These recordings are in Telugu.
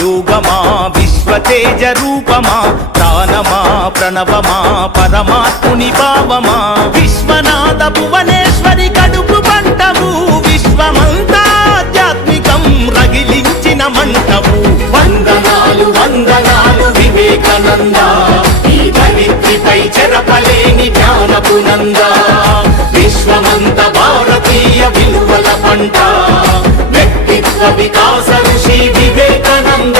యోగమా విశ్వతేజ రూపమా ప్రాణమా ప్రణవమా పరమాత్ముని భావమా విశ్వనాథ భువనేశ్వరి కడుపు పంటవు విశ్వమంతా ఆధ్యాత్మికం రగిలించిన మంటవు వందనాలు వందనాలు వివేకానంద ఈ ధరిత్రిపై చెరపలేని జ్ఞానపు నంద విశ్వమంత భారతీయ విలువల పంట వ్యక్తిత్వ వికాస ఋషి వివేకానంద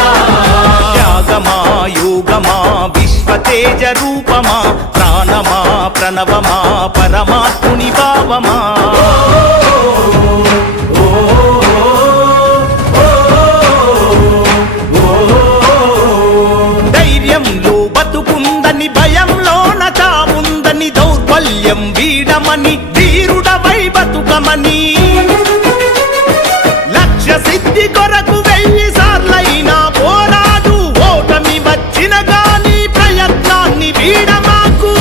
త్యాగమా యోగమా విశ్వతేజ రూపమా ప్రాణమా ప్రణవమా పరమాత్ముని భావమా ధైర్యంలో బతుకుందని భయంలోన చావుందని దౌర్బల్యం వీడమని ధీరుడవై బతుకమని లక్ష్య సిద్ధి కొరకు 1000 సార్లైనా పోరాడు ఓటమి వచ్చిన గాని ప్రయత్నాన్ని వీడమాకు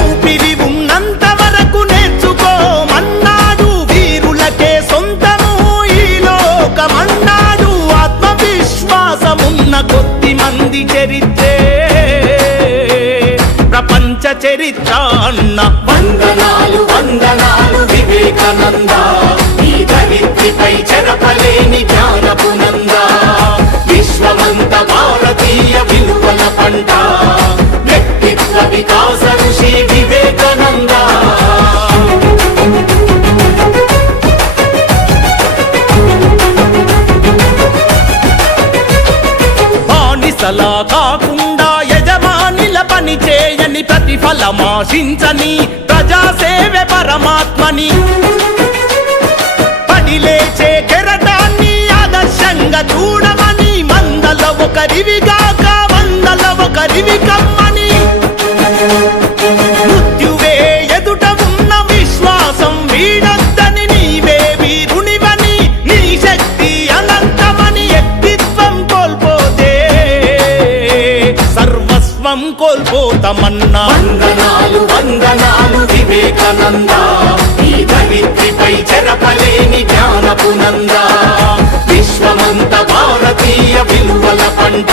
ఊపిరి ఉన్నంత వరకు నేర్చుకోమన్నాడు వీరులకే సొంతము ఈ లోకమన్నాడు ఆత్మవిశ్వాసమున్న కొద్ది మంది చరిత్రే ప్రపంచ చరిత్ర అన్న వందనాలు వందనాలు వివేకానంద ఈ ధరిత్రిపై చెరపలేని జ్ఞానపు నంద విశ్వమంత భారతీయ విలువల పంట వ్యక్తిత్వ వికాస ఋషి వివేకానంద బానిసలా కాకుండా యజమానిల పని చేయని ప్రతిఫలమాశించని ప్రజాసేవే పరమాత్మని పడిలేచే కెరటాన్ని ఆదర్శంగా చూడమని మందల ఒకరివిగాక వందల ఒకరివి కమ్మని మృత్యువే ఎదుట ఉన్న విశ్వాసం వీడొద్దని నీవే వీరునివని నీ శక్తి అనంతమని వ్యక్తిత్వం కోల్పోతే సర్వస్వం కోల్పోతామన్నా వందనాలు వందనాలు వివేకానంద ఈ ధరిత్రిపై చెరపలేని జ్ఞానపు నంద విశ్వమంత భారతీయ విలువల పంట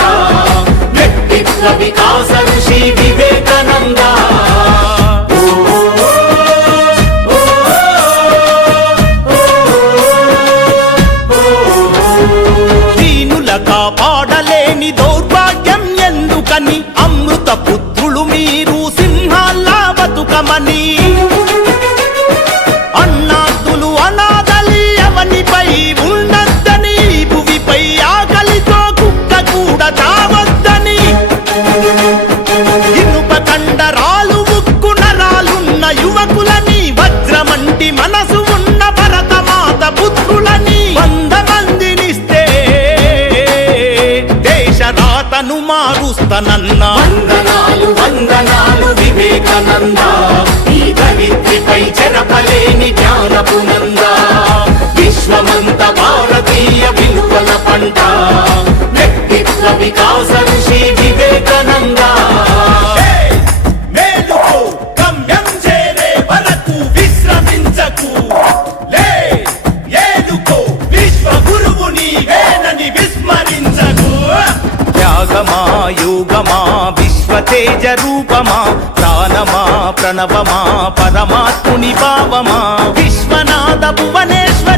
వ్యక్తిత్వ వికాస ఋషి వివేకానంద దీనుల కాపాడలేని దౌర్భాగ్యం ఎందుకని అమృత పుత్రులు మీరు సింహాల్లా బతుకమని అన్నాదులు అనాథలి అవనిపై ఉండద్దని భువిపై ఆకలితో కుక్క కూడా చావద్దని ఇనుప కండరాలు ఉక్కు నరాలున్న యువకులని వజ్రమంటి మనసు ఉన్న భరతమాత పుత్రులని 100 మందినిస్తే దేశ రాతను మారుస్తానన్నా వందనాలు వందనాలు వివేకానంద ఈ ధరిత్రిపై చెరపలేని జ్ఞానపు నంద విశ్వమంత భారతీయ విలువల పంట వ్యక్తిత్వ వికాస ఋషి వివేకానంద మేలుకో గమ్యం చేరే వరకు విశ్రమించకు లే ఏలుకో విశ్వ గురువు నీవేనని విస్మరించకు త్యాగమా యోగమా విశ్వతేజ రూపమా ప్రాణమా ప్రణవమా పరమాత్ముని భావమా విశ్వనాథ భువనేశ్వరి